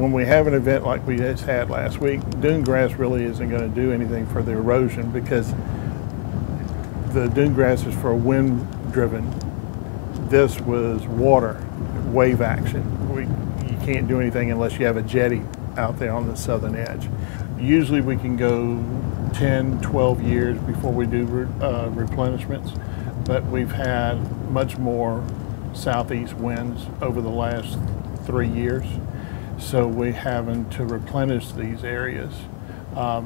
When we have an event like we just had last week, dune grass really isn't going to do anything for the erosion because the dune grass is for wind driven. This was water, wave action. You can't do anything unless you have a jetty out there on the southern edge. Usually we can go 10, 12 years before we do replenishments, but we've had much more southeast winds over the last 3 years. So we're having to replenish these areas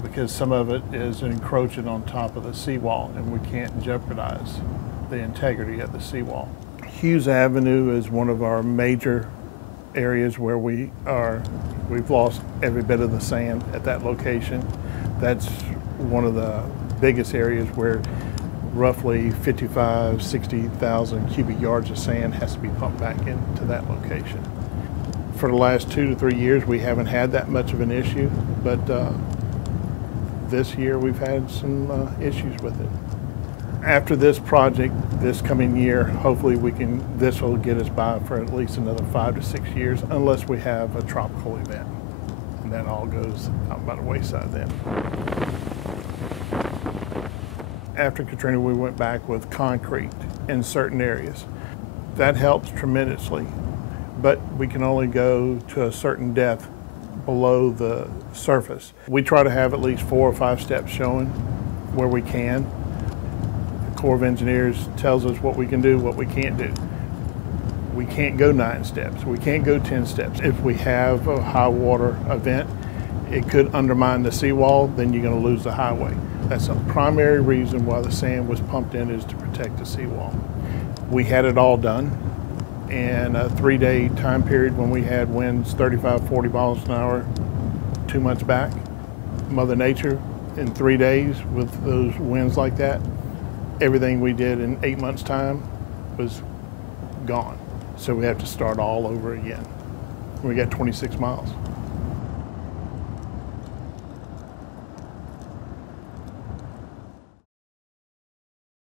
because some of it is encroaching on top of the seawall and we can't jeopardize the integrity of the seawall. Hughes Avenue is one of our major areas where we've lost every bit of the sand at that location. That's one of the biggest areas where roughly 55, 60,000 cubic yards of sand has to be pumped back into that location. For the last 2 to 3 years, we haven't had that much of an issue, but this year we've had some issues with it. After this project, this coming year, hopefully this will get us by for at least another 5 to 6 years, unless we have a tropical event. And that all goes out by the wayside then. After Katrina, we went back with concrete in certain areas. That helps tremendously, but we can only go to a certain depth below the surface. We try to have at least 4 or 5 steps showing where we can. The Corps of Engineers tells us what we can do, what we can't do. We can't go 9 steps. We can't go 10 steps. If we have a high water event, it could undermine the seawall, then you're going to lose the highway. That's the primary reason why the sand was pumped in, is to protect the seawall. We had it all done in a 3-day time period when we had winds 35, 40 miles an hour 2 months back. Mother Nature, in 3 days with those winds like that, everything we did in 8 months' time was gone. So we have to start all over again. We got 26 miles.